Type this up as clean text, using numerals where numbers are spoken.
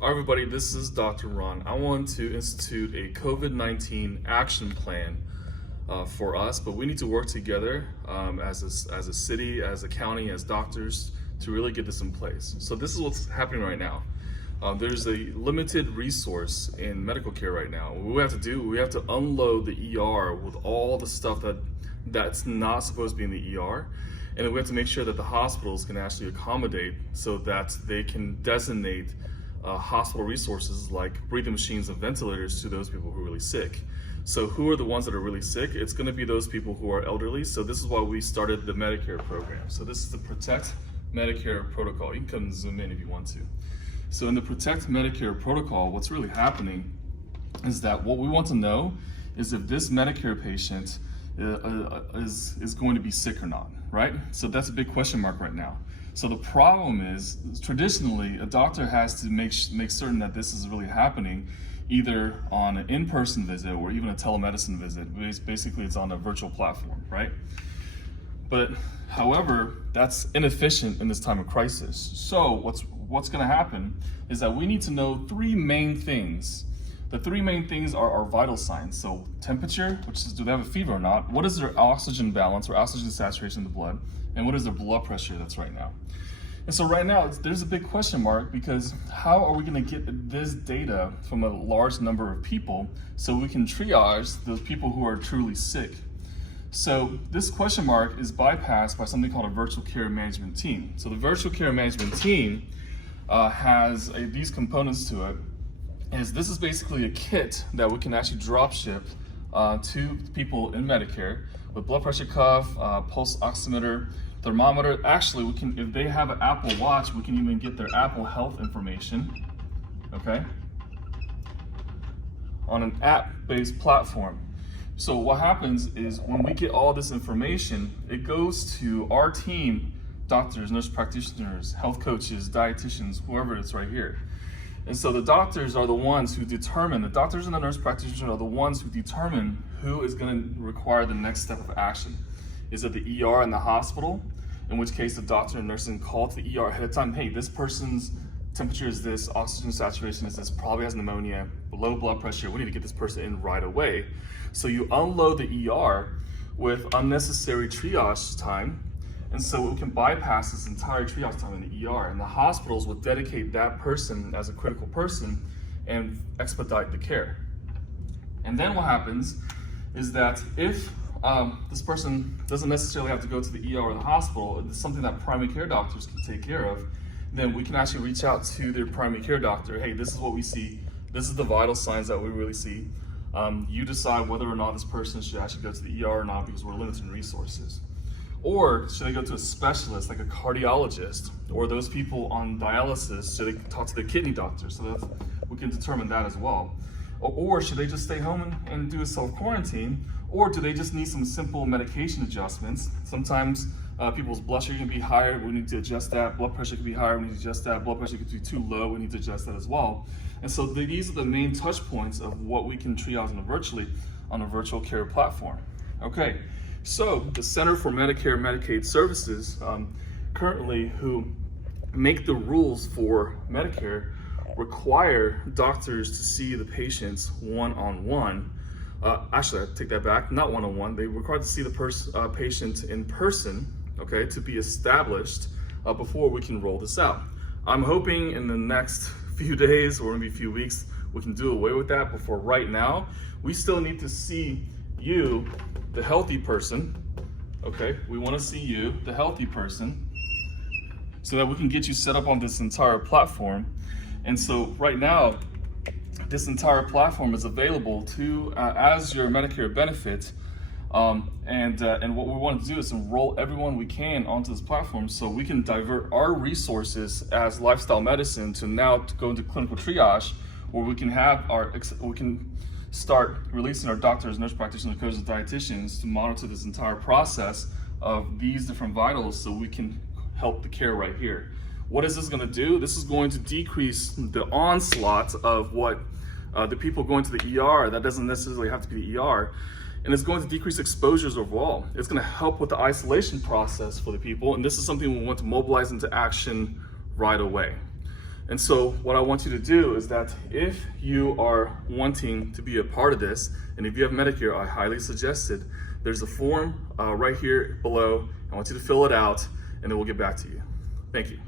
Hi everybody, this is Dr. Ruan. I want to institute a COVID-19 action plan for us, but we need to work together as a city, as a county, as doctors to really get this in place. So this is what's happening right now. There's a limited resource in medical care right now. What we have to do, we have to unload the ER with all the stuff that's not supposed to be in the ER. And then we have to make sure that the hospitals can actually accommodate so that they can designate hospital resources like breathing machines and ventilators to those people who are really sick. So who are the ones that are really sick? It's going to be those people who are elderly. So this is why we started the Medicare program. So this is the Protect Medicare protocol. You can come and zoom in if you want to. So in the Protect Medicare protocol, what's really happening is that what we want to know is if this Medicare patient is going to be sick or not, right? So that's a big question mark right now. So the problem is, traditionally, a doctor has to make certain that this is really happening, either on an in-person visit or even a telemedicine visit. Basically, it's on a virtual platform, right? But however, that's inefficient in this time of crisis. So what's going to happen is that we need to know three main things. The three main things are our vital signs. So temperature, which is do they have a fever or not? What is their oxygen balance or oxygen saturation in the blood? And what is their blood pressure that's right now? And so right now, there's a big question mark because how are we going to get this data from a large number of people so we can triage those people who are truly sick? So this question mark is bypassed by something called a virtual care management team. So the virtual care management team has these components to it. This is basically a kit that we can actually drop ship to people in Medicare with blood pressure cuff, pulse oximeter, thermometer. Actually, we can, if they have an Apple Watch, we can even get their Apple Health information, okay, on an app-based platform. So what happens is when we get all this information, it goes to our team, doctors, nurse practitioners, health coaches, dietitians, whoever it is right here. And so the doctors are the ones who determine, the doctors and the nurse practitioners are the ones who determine who is going to require the next step of action. Is it the ER in the hospital? In which case the doctor and nursing call to the ER ahead of time. Hey, this person's temperature is this, oxygen saturation is this, probably has pneumonia, low blood pressure. We need to get this person in right away. So you unload the ER with unnecessary triage time. And so we can bypass this entire triage time in the ER, and the hospitals will dedicate that person as a critical person and expedite the care. And then what happens is that if this person doesn't necessarily have to go to the ER or the hospital, it's something that primary care doctors can take care of, then we can actually reach out to their primary care doctor. Hey, this is what we see. This is the vital signs that we really see. You decide whether or not this person should actually go to the ER or not because we're limited in resources. Or should they go to a specialist like a cardiologist, or those people on dialysis, should they talk to their kidney doctor? So that we can determine that as well. Or should they just stay home and do a self-quarantine? Or do they just need some simple medication adjustments? Sometimes people's blood sugar can be higher, we need to adjust that. Blood pressure can be higher, we need to adjust that. Blood pressure could be too low, we need to adjust that as well. And so these are the main touch points of what we can triage on a virtual care platform. Okay. So the Center for Medicare and Medicaid Services currently, who make the rules for Medicare, require doctors to see the patients one-on-one. Actually, I take that back, not one-on-one. They require to see the patient in person, okay, to be established before we can roll this out. I'm hoping in the next few days or maybe a few weeks, we can do away with that. But for right now, we still need to see you, the healthy person, okay? We want to see you, the healthy person, so that we can get you set up on this entire platform. And so right now, this entire platform is available to as your Medicare benefit. And what we want to do is enroll everyone we can onto this platform so we can divert our resources as lifestyle medicine to now to go into clinical triage, where we can have start releasing our doctors, nurse practitioners, coaches, dietitians to monitor this entire process of these different vitals so we can help the care right here. What is this going to do? This is going to decrease the onslaught of what the people going to the ER. That doesn't necessarily have to be the ER. And it's going to decrease exposures overall. It's going to help with the isolation process for the people. And this is something we want to mobilize into action right away. And so what I want you to do is that if you are wanting to be a part of this, and if you have Medicare, I highly suggest it. There's a form right here below. I want you to fill it out, and then we'll get back to you. Thank you.